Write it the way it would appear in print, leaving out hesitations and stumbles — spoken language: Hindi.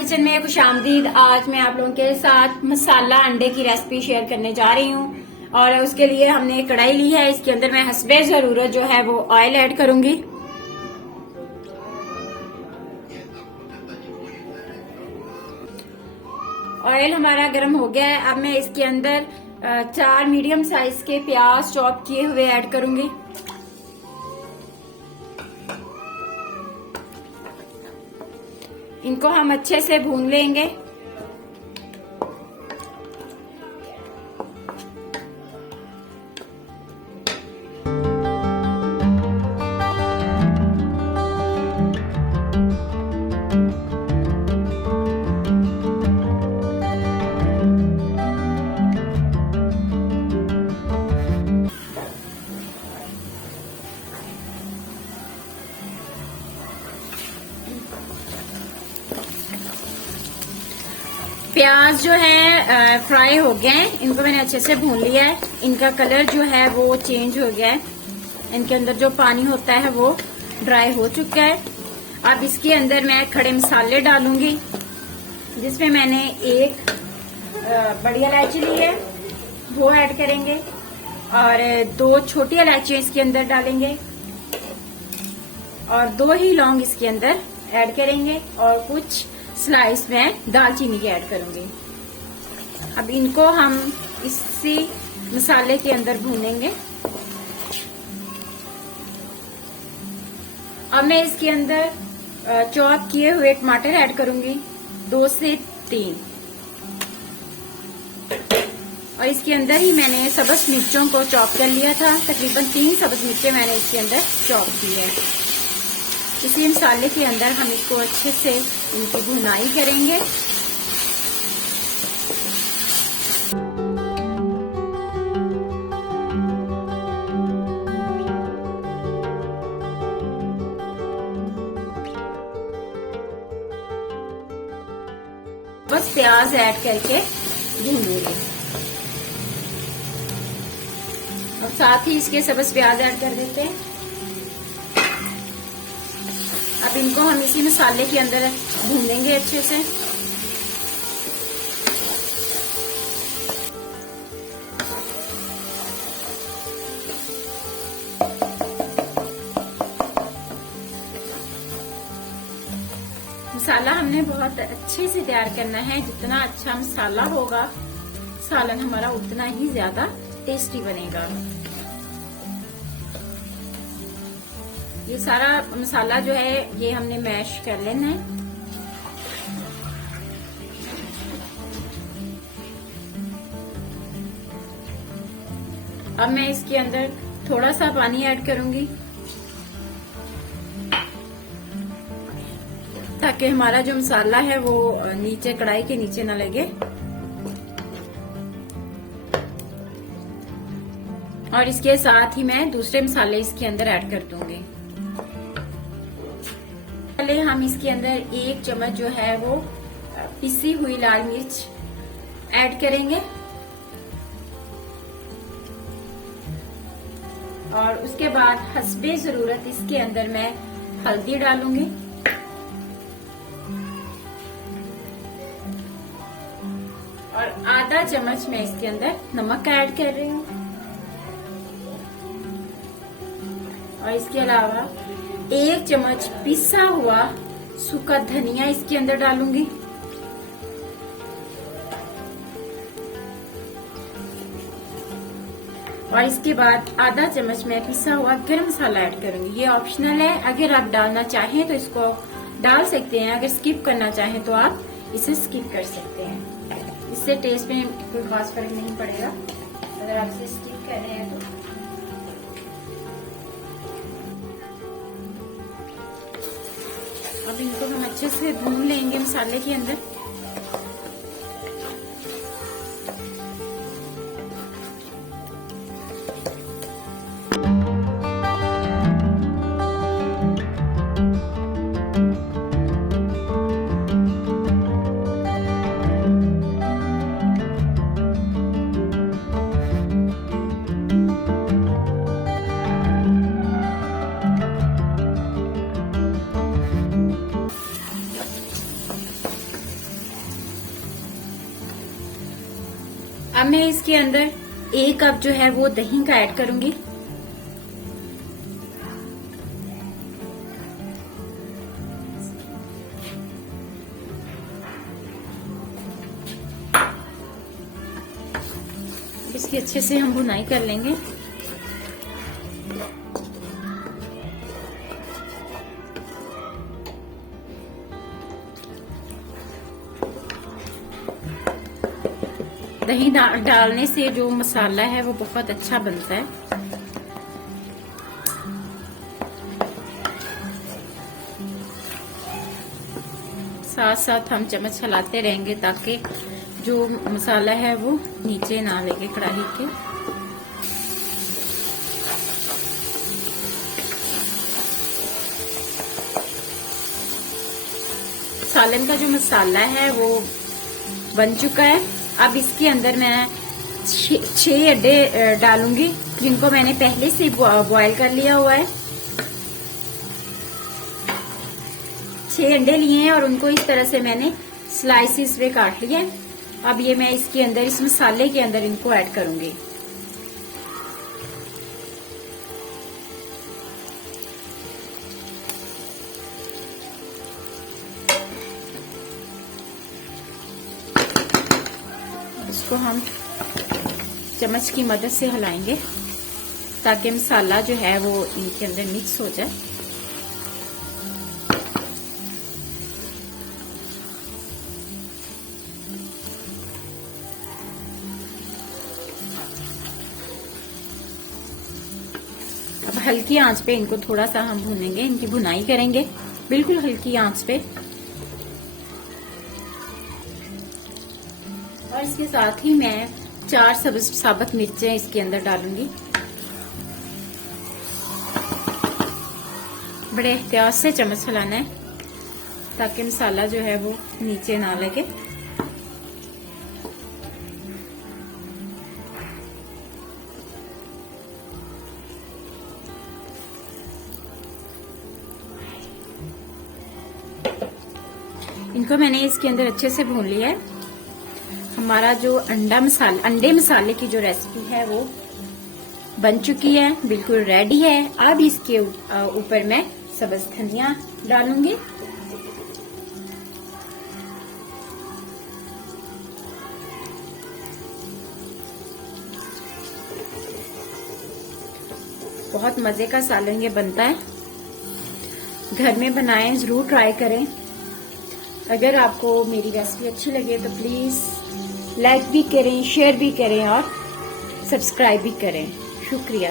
किचन में खुशामदीद। आज मैं आप लोगों के साथ मसाला अंडे की रेसिपी शेयर करने जा रही हूँ और उसके लिए हमने कढ़ाई ली है। इसके अंदर मैं हस्बे जरूरत जो है वो ऑयल ऐड करूंगी। ऑयल हमारा गर्म हो गया है। अब मैं इसके अंदर 4 मीडियम साइज के प्याज चॉप किए हुए ऐड करूंगी। इनको हम अच्छे से भून लेंगे। प्याज जो है फ्राई हो गए हैं। इनको मैंने अच्छे से भून लिया है। इनका कलर जो है वो चेंज हो गया है। इनके अंदर जो पानी होता है वो ड्राई हो चुका है। अब इसके अंदर मैं खड़े मसाले डालूंगी, जिसमें मैंने एक बड़ी इलायची ली है वो ऐड करेंगे और 2 छोटी इलायची इसके अंदर डालेंगे और 2 ही लौंग इसके अंदर ऐड करेंगे और कुछ स्लाइस में दालचीनी की ऐड करूंगी। अब इनको हम इसी मसाले के अंदर भूनेंगे। अब मैं इसके अंदर चॉप किए हुए टमाटर ऐड करूंगी, 2 से 3, और इसके अंदर ही मैंने सब्ज मिर्चों को चॉप कर लिया था। तकरीबन 3 सब्ज मिर्चें मैंने इसके अंदर चॉप की है। इसी मसाले के अंदर हम इसको अच्छे से इनकी भुनाई करेंगे। बस प्याज ऐड करके भूनेंगे और साथ ही इसके सब्ज प्याज ऐड कर देते हैं। अब इनको हम इसी मसाले के अंदर भूनेंगे अच्छे से। मसाला हमने बहुत अच्छे से तैयार करना है। जितना अच्छा मसाला होगा सालन हमारा उतना ही ज्यादा टेस्टी बनेगा। ये सारा मसाला जो है ये हमने मैश कर लेना है। अब मैं इसके अंदर थोड़ा सा पानी ऐड करूंगी ताकि हमारा जो मसाला है वो नीचे कढ़ाई के नीचे ना लगे। और इसके साथ ही मैं दूसरे मसाले इसके अंदर ऐड कर दूंगी। पहले हम इसके अंदर 1 चम्मच जो है वो पिसी हुई लाल मिर्च ऐड करेंगे और उसके बाद हस्बे जरूरत इसके अंदर मैं हल्दी डालूंगी और आधा चम्मच मैं इसके अंदर नमक ऐड कर रही हूँ और इसके अलावा 1 चम्मच पिसा हुआ सूखा धनिया इसके अंदर डालूंगी और इसके बाद आधा चम्मच मैं पिसा हुआ गरम मसाला ऐड करूंगी। ये ऑप्शनल है, अगर आप डालना चाहें तो इसको डाल सकते हैं। अगर स्किप करना चाहें तो आप इसे स्किप कर सकते हैं, इससे टेस्ट में कोई खास फर्क नहीं पड़ेगा अगर आप इसे स्किप कर रहे हैं तो। अब इनको हम अच्छे से भून लेंगे मसाले के अंदर। अब मैं इसके अंदर 1 कप जो है वो दही का ऐड करूंगी। इसकी अच्छे से हम भुनाई कर लेंगे। दही डालने से जो मसाला है वो बहुत अच्छा बनता है। साथ साथ हम चम्मच हिलाते रहेंगे ताकि जो मसाला है वो नीचे ना लगे कढ़ाई के। सालन का जो मसाला है वो बन चुका है। अब इसके अंदर मैं 6 अंडे डालूंगी जिनको मैंने पहले से बॉयल कर लिया हुआ है। 6 अंडे लिए हैं और उनको इस तरह से मैंने स्लाइसिस में काट लिया है। अब ये मैं इसके अंदर, इस मसाले के अंदर इनको ऐड करूंगी। इसको हम चम्मच की मदद से हिलाएंगे ताकि मसाला जो है वो इनके अंदर मिक्स हो जाए। अब हल्की आंच पे इनको थोड़ा सा हम भूनेंगे, इनकी भुनाई करेंगे बिल्कुल हल्की आंच पे। और इसके साथ ही मैं 4 साबुत मिर्चें इसके अंदर डालूंगी। बड़े एहतियात से चम्मच हिलाना है ताकि मसाला जो है वो नीचे ना लगे। इनको मैंने इसके अंदर अच्छे से भून लिया है। हमारा जो अंडे मसाले की जो रेसिपी है वो बन चुकी है, बिल्कुल रेडी है। अब इसके ऊपर मैं सब्ज धनिया डालूंगी। बहुत मजे का सालन ये बनता है, घर में बनाएं, जरूर ट्राई करें। अगर आपको मेरी रेसिपी अच्छी लगे तो प्लीज लाइक भी करें, शेयर भी करें और सब्सक्राइब भी करें। शुक्रिया।